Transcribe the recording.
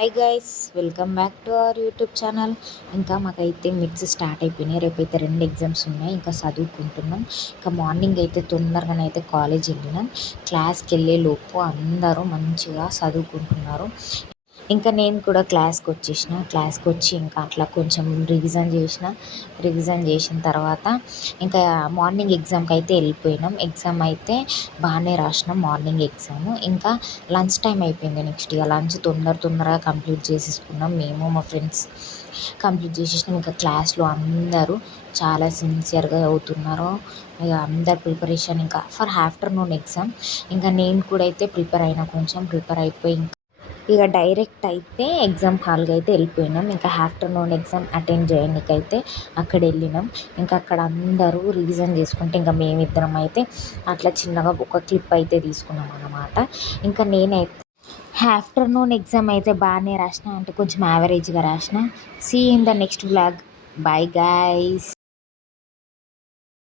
Hi guys, welcome back to our YouTube channel. ఇంకా మాకైతే mids start అయిపోయినాయి. రేపైతే 2 ఎగ్జామ్స్ ఉన్నాయి. ఇంకా చదువుకుంటున్నాం. ఇంకా మార్నింగ్ అయితే తొందరగానే అయితే కాలేజ్ వెళ్ళినాం. క్లాస్కి వెళ్ళే లోపు అందరూ మంచిగా చదువుకుంటున్నారు. ఇంకా నేను కూడా క్లాస్కి వచ్చి ఇంకా అట్లా కొంచెం రివిజన్ చేసిన తర్వాత ఇంకా మార్నింగ్ ఎగ్జామ్కి అయితే వెళ్ళిపోయినాం. ఎగ్జామ్ అయితే బాగానే రాసినాం. మార్నింగ్ ఎగ్జామ్ ఇంకా లంచ్ టైం అయిపోయింది. నెక్స్ట్ ఇక లంచ్ తొందరగా కంప్లీట్ చేసేసుకున్నాం. మేము మా ఫ్రెండ్స్ కంప్లీట్ చేసేసినాం. ఇంకా క్లాస్లో అందరూ చాలా సిన్సియర్గా చదువుతున్నారు. ఇక అందరు ప్రిపరేషన్ ఇంకా ఫర్ ఆఫ్టర్నూన్ ఎగ్జామ్. ఇంకా నేను కూడా అయితే ప్రిపేర్ అయిపోయి ఇక డైరెక్ట్ అయితే ఎగ్జామ్ హాల్కి అయితే వెళ్ళిపోయినాం. ఇంకా ఆఫ్టర్నూన్ ఎగ్జామ్ అటెండ్ చేయడానికి అయితే అక్కడ వెళ్ళినాం. ఇంకా అక్కడ అందరూ రివిజన్ చేసుకుంటే ఇంకా మేమిద్దరం అయితే అట్లా చిన్నగా ఒక క్లిప్ అయితే తీసుకున్నాం అన్నమాట. ఇంకా నేనైతే ఆఫ్టర్నూన్ ఎగ్జామ్ అయితే బాగానే రాసిన, అంటే కొంచెం యావరేజ్గా రాసిన. See in the next vlog. Bye guys.